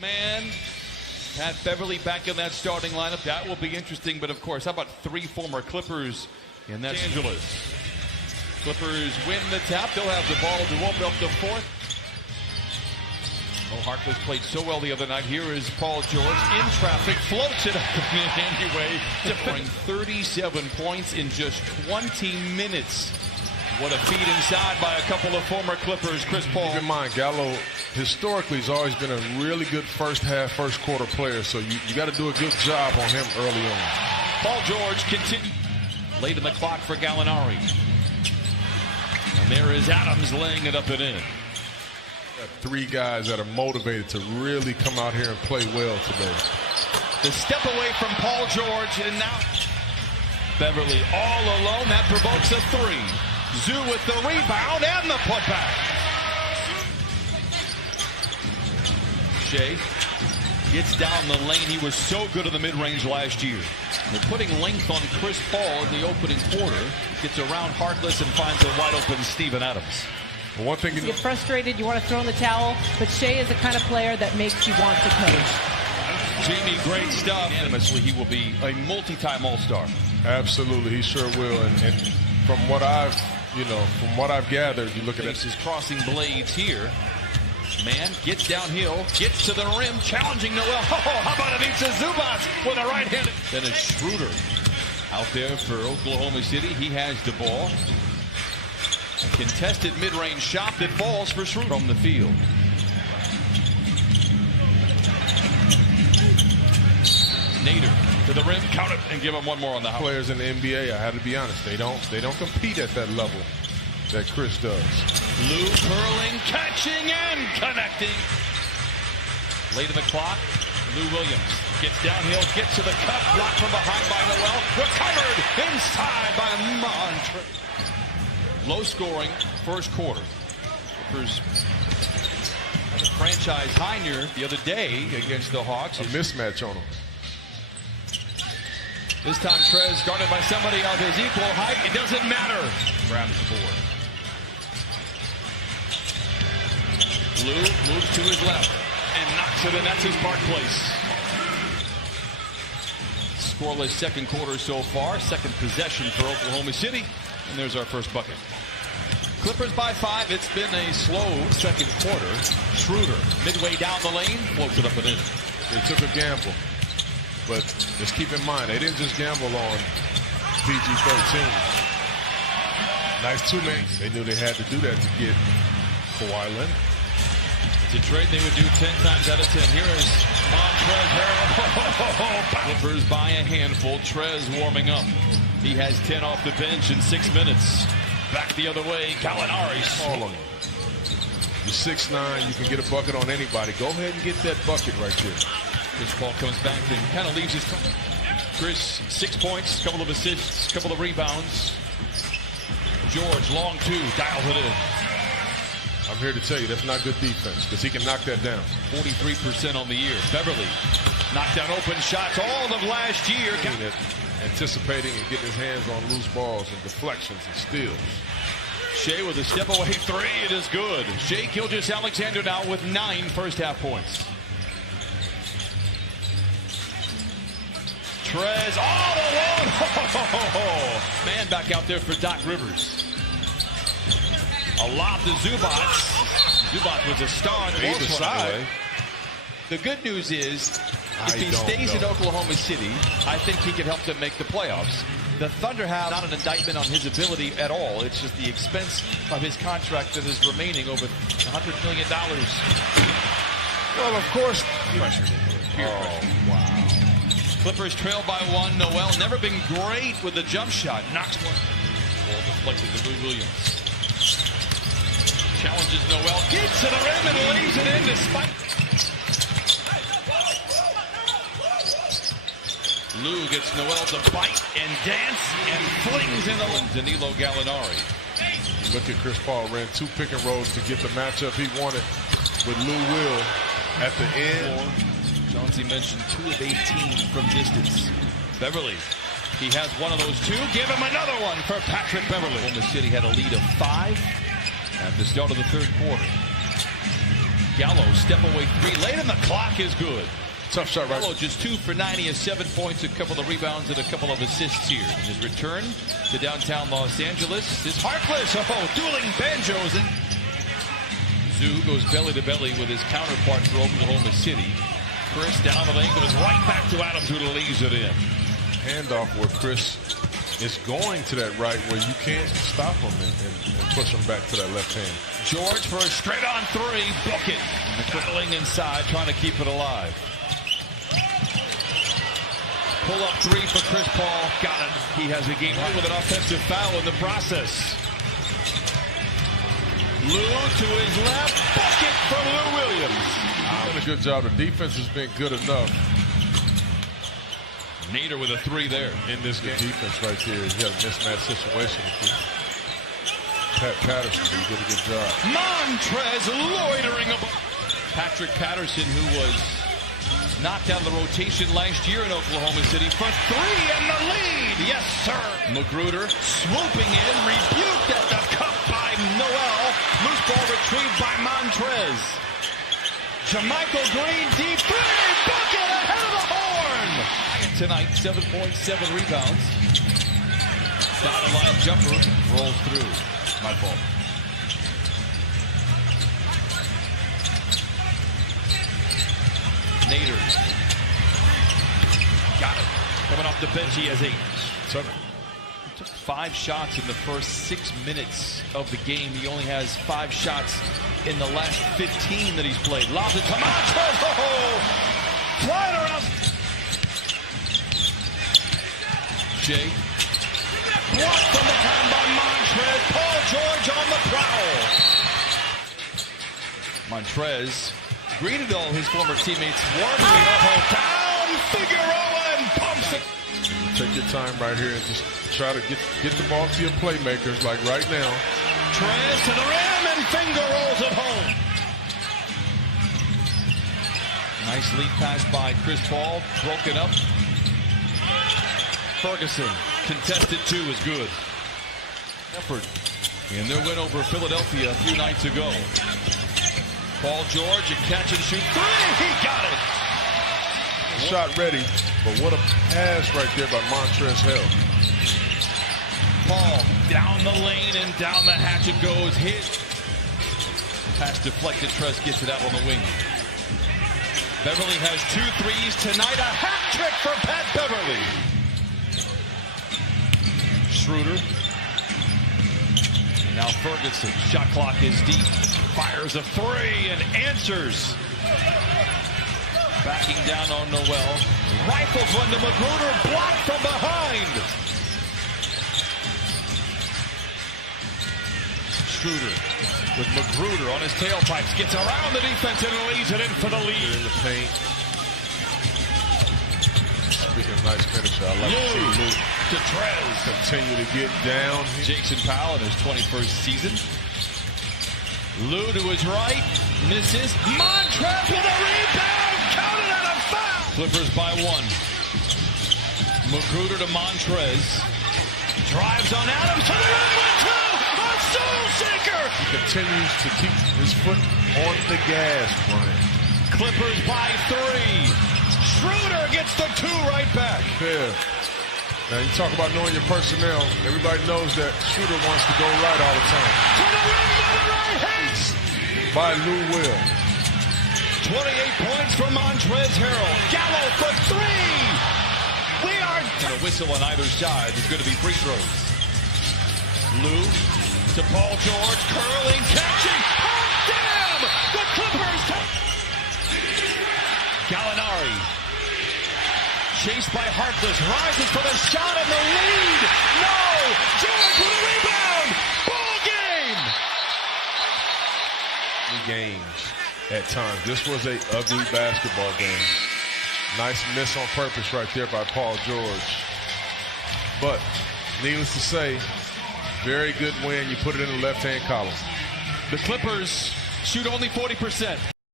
Man, Pat Beverly back in that starting lineup. That will be interesting, but of course, how about three former Clippers in that? Los Angeles. Clippers win the tap. They'll have the ball to open up the fourth. Oh, Harkless played so well the other night. Here is Paul George in traffic, floats it up anyway. Scoring 37 points in just 20 minutes. What a feed inside by a couple of former Clippers. Chris Paul. Keep in mind, Gallo historically has always been a really good first half, first quarter player, so you got to do a good job on him early on. Paul George continues. Late in the clock for Gallinari. And there is Adams laying it up and in. Got three guys that are motivated to really come out here and play well today. The step away from Paul George, and now Beverly all alone. That provokes a three. Zoo with the rebound and the putback. Shea gets down the lane. He was so good in the mid-range last year. They're putting length on Chris Paul in the opening quarter. Gets around Harkless and finds a wide-open Steven Adams. Well, one thing you get frustrated, you want to throw in the towel, but Shea is the kind of player that makes you want to coach. Jamie, great stuff. Unanimously, he will be a multi-time All-Star. Absolutely, he sure will. And from what I've gathered, you look at it. His crossing blades here. Man gets downhill, gets to the rim, challenging Noel. Oh, how about Ivica Zubac with a right-handed. Then it's Schroeder out there for Oklahoma City. He has the ball. A contested mid-range shot that falls for Schroeder from the field. Nader to the rim, count it, and give him one more on the house. Players in the NBA, I had to be honest, they don't compete at that level that Chris does. Lou curling, catching, and connecting. Late in the clock, Lou Williams gets downhill, gets to the cup, blocked from behind by Noel, recovered inside by Montre. Low scoring first quarter. Clippers had a franchise high near the other day against the Hawks. A mismatch on them. This time Trez guarded by somebody of his equal height. It doesn't matter. Grabs the board. Lou moves to his left and knocks it in. That's his Park Place. Scoreless second quarter so far. Second possession for Oklahoma City. And there's our first bucket. Clippers by 5. It's been a slow second quarter. Schroeder midway down the lane. Floats it up and in. They took a gamble. But just keep in mind, they didn't just gamble on PG-13. Nice two-man. They knew they had to do that to get Kawhi Leonard. It's a trade they would do 10 times out of 10. Here is Montrezl Harrell. Clippers by a handful. Trez warming up. He has 10 off the bench in 6 minutes. Back the other way, Gallinari. All on him. You're 6'9", you can get a bucket on anybody. Go ahead and get that bucket right there. Chris Paul comes back and kind of leaves his. Chris, 6 points, couple of assists, couple of rebounds. George, long two, dials it in. I'm here to tell you, that's not good defense, because he can knock that down. 43% on the year. Beverly knocked down open shots all of last year. Anticipating and getting his hands on loose balls and deflections and steals. Shea with a step away three. It is good. Shea Gilgeous-Alexander now with 9 first half points. Trez all alone. Man back out there for Doc Rivers. A lob to Zubac. Zubac was a star on either side. The good news is, if he stays in Oklahoma City, I think he can help them make the playoffs. The Thunder have not an indictment on his ability at all. It's just the expense of his contract that is remaining over $100 million. Well, of course. Pressure. Oh, wow. Clippers trail by 1. Noel never been great with the jump shot. Knocks one. Ball deflected to Lou Williams. Challenges Noel. Gets to the rim and lays it in despite. Lou gets Noel to bite and dance and flings in the Danilo Gallinari. Look at Chris Paul. Ran 2 pick and rolls to get the matchup he wanted with Lou Will at the end. Chauncey mentioned 2 of 18 from distance. Beverly, he has one of those 2. Give him another one for Patrick Beverly. Oklahoma City had a lead of 5 at the start of the third quarter. Gallo, step away three. Late in the clock is good. Tough shot, right? Gallo just 2 for 9. He has 7 points, a couple of rebounds, and a couple of assists here. In his return to downtown Los Angeles is Harkless. Oh, dueling banjos. And Zoo goes belly to belly with his counterpart for Oklahoma City. Chris down the lane, goes right back to Adams, who leaves it in. Handoff where Chris is going to that right where you can't stop him and push him back to that left hand. George for a straight-on three. Book it. Dribbling inside, trying to keep it alive. Pull-up three for Chris Paul. Got it. He has a game high with an offensive foul in the process. Lou to his left. Bucket for Lou Williams. Done a good job. The defense has been good enough. Nader with a three there. In this game. The defense right there. He had a mismatch situation with Pat Patterson. He did a good job. Montrez loitering about. Patrick Patterson, who was knocked out of the rotation last year in Oklahoma City for three and the lead. Yes, sir. Magruder swooping in, rebuked at the cup by Noel. Loose ball retrieved by Montrez. Jermichael Green, deep three, bucket ahead of the horn. Tonight, 7.7 rebounds. Dotted line jumper rolls through. My fault. Nader. Got it. Coming off the bench, he has 8. He took 5 shots in the first 6 minutes of the game. He only has 5 shots in the last 15 that he's played. Lobs it to Montrez. Oh! Flying around. Shea. Blocked from behind by Montrez. Paul George on the prowl. Montrez greeted all his former teammates warmly. Down, Figueroa, and pumps it. Take your time right here and just try to get the ball to your playmakers like right now. Trez to the rim, and Finger rolls it home. Nice lead pass by Chris Paul. Broken up. Ferguson, contested 2 is good. Effort in their win over Philadelphia a few nights ago. Paul George, a catch and shoot 3. He got it. Shot ready, but what a pass right there by Montrez Harrell. Paul down the lane and down the hatch it goes. Hit. Pass deflected. Trez gets it out on the wing. Beverly has 2 threes tonight. A hat trick for Pat Beverly. Schroeder. Now Ferguson. Shot clock is deep. Fires a 3 and answers. Backing down on Noel. Rifles one to Magruder. Blocked from behind. Schroeder with Magruder on his tailpipes. Gets around the defense and leads it in for the lead. In the paint. Speaking of nice finisher, I like to see Lou to Trez. Continue to get down. Jason Powell in his 21st season. Lou to his right. Misses. Montrez with a rebound. Counted and a foul. Clippers by 1. Magruder to Montrez. Drives on Adams to the rim with 2. A soul shaker. He continues to keep his foot on the gas, Brian. Clippers by 3. Schroeder gets the 2 right back. Yeah. Now you talk about knowing your personnel. Everybody knows that Schroeder wants to go right all the time. To the rim with the right hand. By Lou Will. 28 points for Montrez Harrell. Gallo for 3. We are. And a whistle on either side. There's going to be free throws. Lou to Paul George. Curling, catching. Oh, damn! The Clippers. Gallinari. Chased by Harkless. Rises for the shot and the lead. No! George with a rebound. Ball game. Games at times. This was a ugly basketball game. Nice miss on purpose right there by Paul George. But needless to say, very good win. You put it in the left-hand column. The Clippers shoot only 40%.